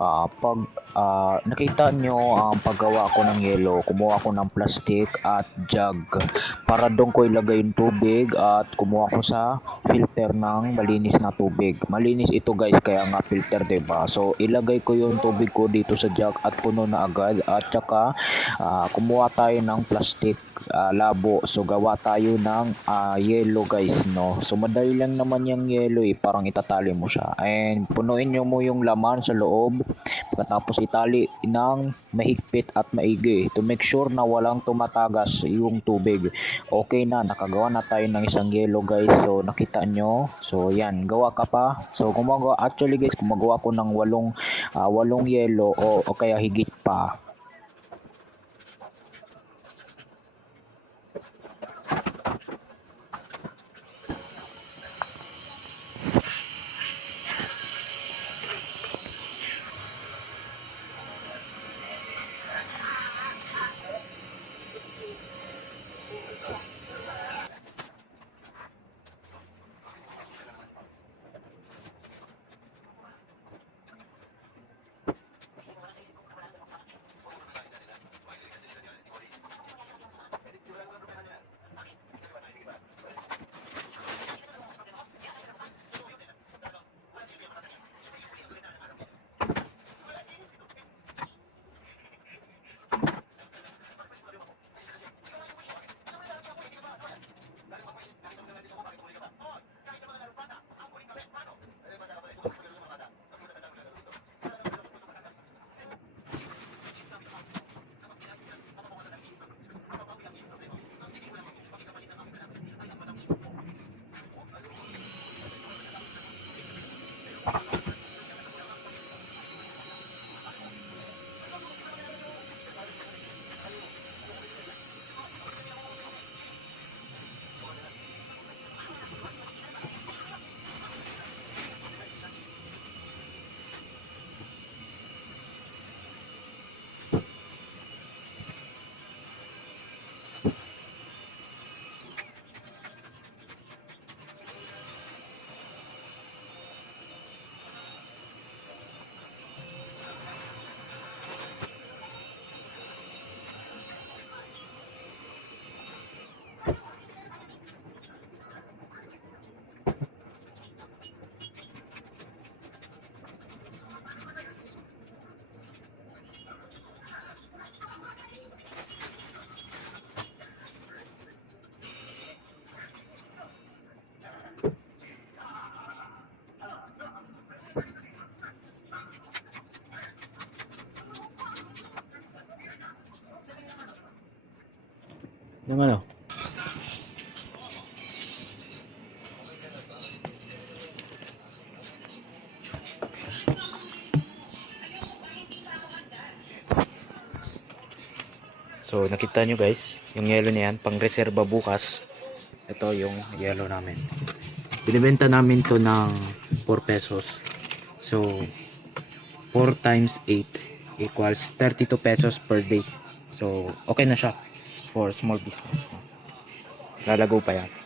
Pag nakita nyo ang paggawa ko ng yelo, kumuha ko ng plastic at jug para doon ko ilagay yung tubig at kumuha ko sa filter ng malinis na tubig. Malinis ito guys, kaya nga filter, 'di ba? So ilagay ko yung tubig ko dito sa jug at puno na agad, at saka kumuha tayo ng plastic labo. So gawa tayo ng yelo guys, no? So madali lang naman yung yelo parang itatali mo siya and punuin nyo mo yung laman sa loob. Pagkatapos itali ng mahigpit at maigi to make sure na walang tumatagas yung tubig. Okay na, nakagawa na tayo ng isang yelo guys. So nakita nyo, so yan, gawa ka pa. So gumagawa, actually guys, gumagawa ko ng walong yelo o kaya higit pa. Yung ano? So nakita nyo guys, yung yelo na yan, pang reserva bukas. Ito yung yelo namin. Binibenta namin to ng 4 pesos. So 4 times 8 equals 32 pesos per day. So okay na siya for small business. Lalago pa yan.